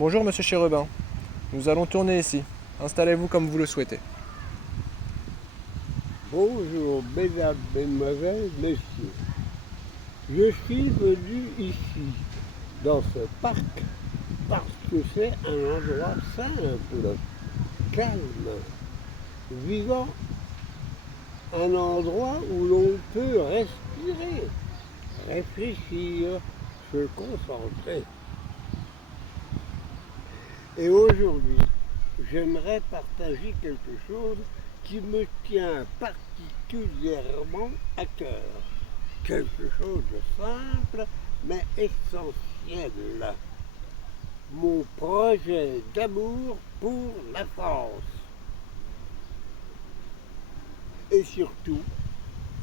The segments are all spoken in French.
Bonjour Monsieur Chérubin, nous allons tourner ici. Installez-vous comme vous le souhaitez. Bonjour, mesdames, mesdemoiselles, messieurs. Je suis venu ici, dans ce parc, parce que c'est un endroit simple, calme, vivant, un endroit où l'on peut respirer, réfléchir, se concentrer. Et aujourd'hui, j'aimerais partager quelque chose qui me tient particulièrement à cœur. Quelque chose de simple mais essentiel. Mon projet d'amour pour la France. Et surtout,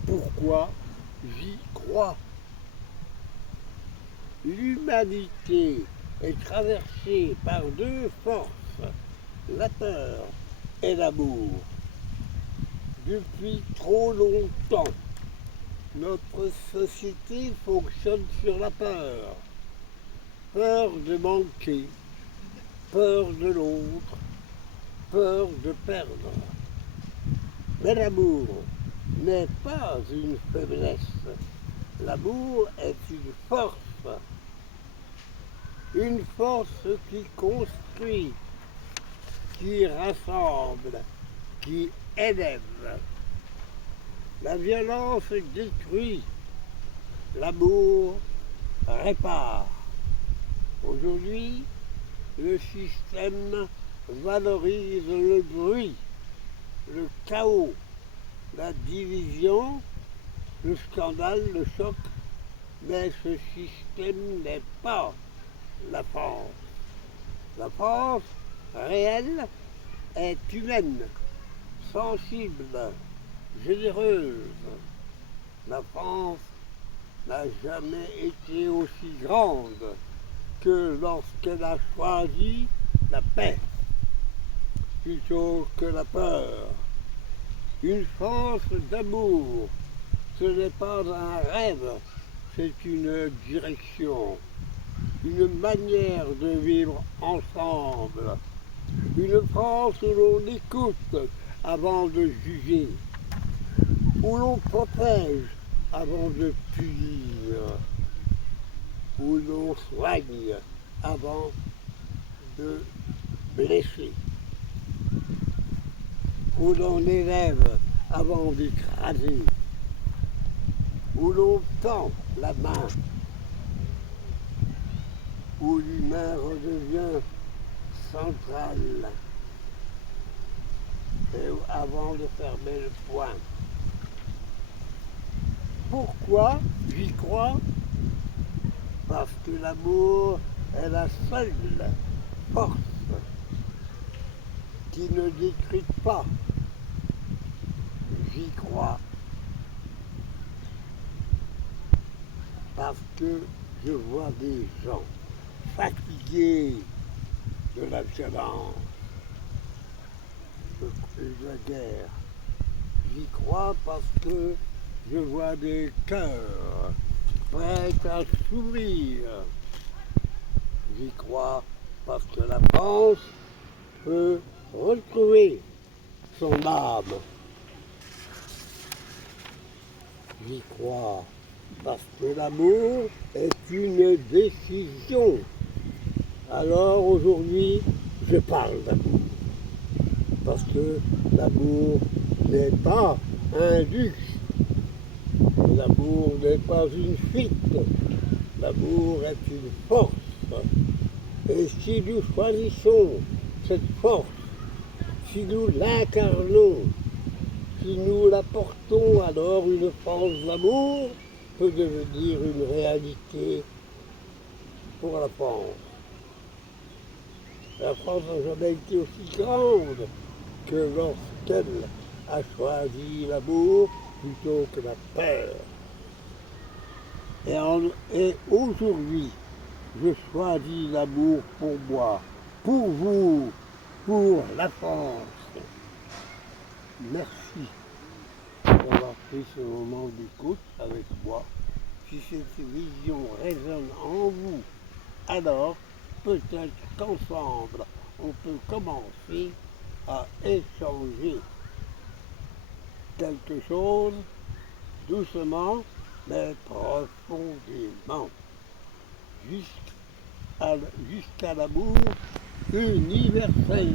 pourquoi j'y crois. L'humanité est traversée par deux forces, la peur et l'amour. Depuis trop longtemps, notre société fonctionne sur la peur. Peur de manquer, peur de l'autre, peur de perdre. Mais l'amour n'est pas une faiblesse. L'amour est une force qui construit, qui rassemble, qui élève. La violence détruit, l'amour répare. Aujourd'hui, le système valorise le bruit, le chaos, la division, le scandale, le choc, mais ce système n'est pas la France. La France réelle est humaine, sensible, généreuse. La France n'a jamais été aussi grande que lorsqu'elle a choisi la paix plutôt que la peur. Une France d'amour, ce n'est pas un rêve, c'est une direction, une manière de vivre ensemble. Une France où l'on écoute avant de juger, où l'on protège avant de punir, où l'on soigne avant de blesser, où l'on élève avant d'écraser, où l'on tend la main, où l'humain redevient central, et avant de fermer le poing. Pourquoi j'y crois? Parce que l'amour est la seule force qui ne détruit pas. J'y crois parce que je vois des gens fatigués de la violence, de la guerre. J'y crois parce que je vois des cœurs prêts à s'ouvrir. J'y crois parce que la France peut retrouver son âme. J'y crois parce que l'amour est une décision. Alors aujourd'hui, je parle d'amour. Parce que l'amour n'est pas un luxe. L'amour n'est pas une fuite. L'amour est une force. Et si nous choisissons cette force, si nous l'incarnons, si nous la portons, alors une force d'amour peut devenir une réalité pour la France. La France n'a jamais été aussi grande que lorsqu'elle a choisi l'amour plutôt que la peur. Et aujourd'hui, je choisis l'amour pour moi, pour vous, pour la France. Merci d'avoir pris ce moment d'écoute avec moi. Si cette vision résonne en vous, alors peut-être qu'ensemble, on peut commencer à échanger quelque chose doucement, mais profondément, jusqu'à l'amour universel.